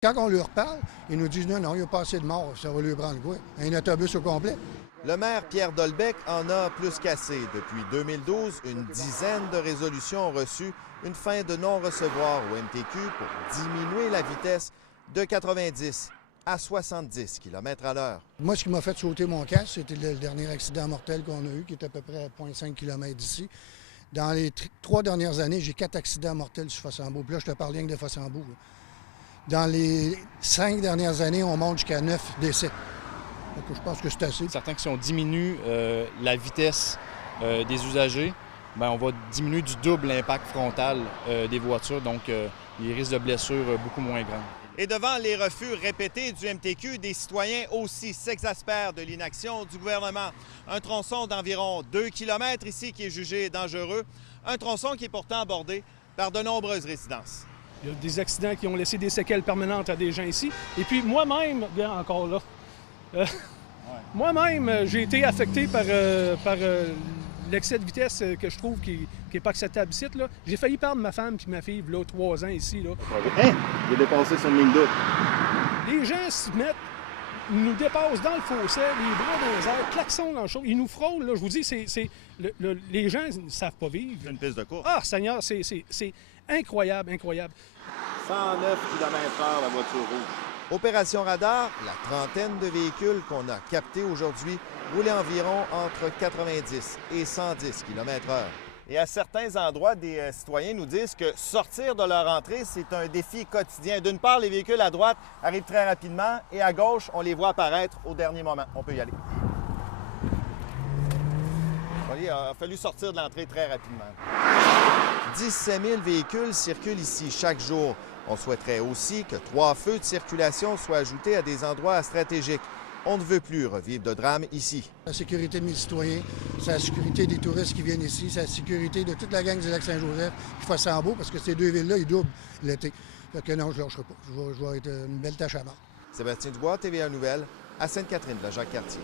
Quand on leur parle, ils nous disent non, il n'y a pas assez de morts, ça va lui prendre quoi? Un autobus au complet. Le maire Pierre Dolbec en a plus qu'assez. Depuis 2012, une dizaine de résolutions ont reçu une fin de non-recevoir au MTQ pour diminuer la vitesse de 90 à 70 km/h. Moi, ce qui m'a fait sauter mon casque, c'était le dernier accident mortel qu'on a eu, qui est à peu près à 0,5 km d'ici. Dans les 3 dernières années, j'ai 4 accidents mortels sur Fossambeau. Puis là, je te parle rien que de Fossambeau. Dans les 5 dernières années, on monte jusqu'à 9 décès. Donc, je pense que c'est assez. Certains que si on diminue la vitesse des usagers, bien, on va diminuer du double l'impact frontal des voitures, donc les risques de blessures beaucoup moins grands. Et devant les refus répétés du MTQ, des citoyens aussi s'exaspèrent de l'inaction du gouvernement. Un tronçon d'environ 2 km ici qui est jugé dangereux, un tronçon qui est pourtant abordé par de nombreuses résidences. Il y a des accidents qui ont laissé des séquelles permanentes à des gens ici. Et puis moi-même, bien encore là, moi-même, j'ai été affecté par l'excès de vitesse que je trouve qui n'est pas acceptable ici. J'ai failli perdre ma femme et ma fille, là, 3 ans ici. Là. Hein? Il a dépassé son ligne d'août. Les gens se mettent, nous dépassent dans le fossé, les bras dans les airs, klaxons dans le show. Ils nous frôlent. Là. Je vous dis, les gens ne savent pas vivre. C'est une piste de course. Ah, Seigneur, c'est incroyable, incroyable. 109 km/h la voiture rouge. Opération Radar, la trentaine de véhicules qu'on a captés aujourd'hui roulaient environ entre 90 et 110 km/h. Et à certains endroits, des citoyens nous disent que sortir de leur entrée, c'est un défi quotidien. D'une part, les véhicules à droite arrivent très rapidement et à gauche, on les voit apparaître au dernier moment. On peut y aller. Vous voyez, il a fallu sortir de l'entrée très rapidement. 17 000 véhicules circulent ici chaque jour. On souhaiterait aussi que 3 feux de circulation soient ajoutés à des endroits stratégiques. On ne veut plus revivre de drame ici. La sécurité de mes citoyens, c'est la sécurité des touristes qui viennent ici, c'est la sécurité de toute la gang du Lac-Saint-Joseph qui fait Fossambeau, parce que ces 2 villes-là, ils doublent l'été. Fait que non, je ne lâcherai pas. Je vais être une belle tâche à mort. Sébastien Dubois, TVA Nouvelles, à Sainte-Catherine, de la Jacques-Cartier.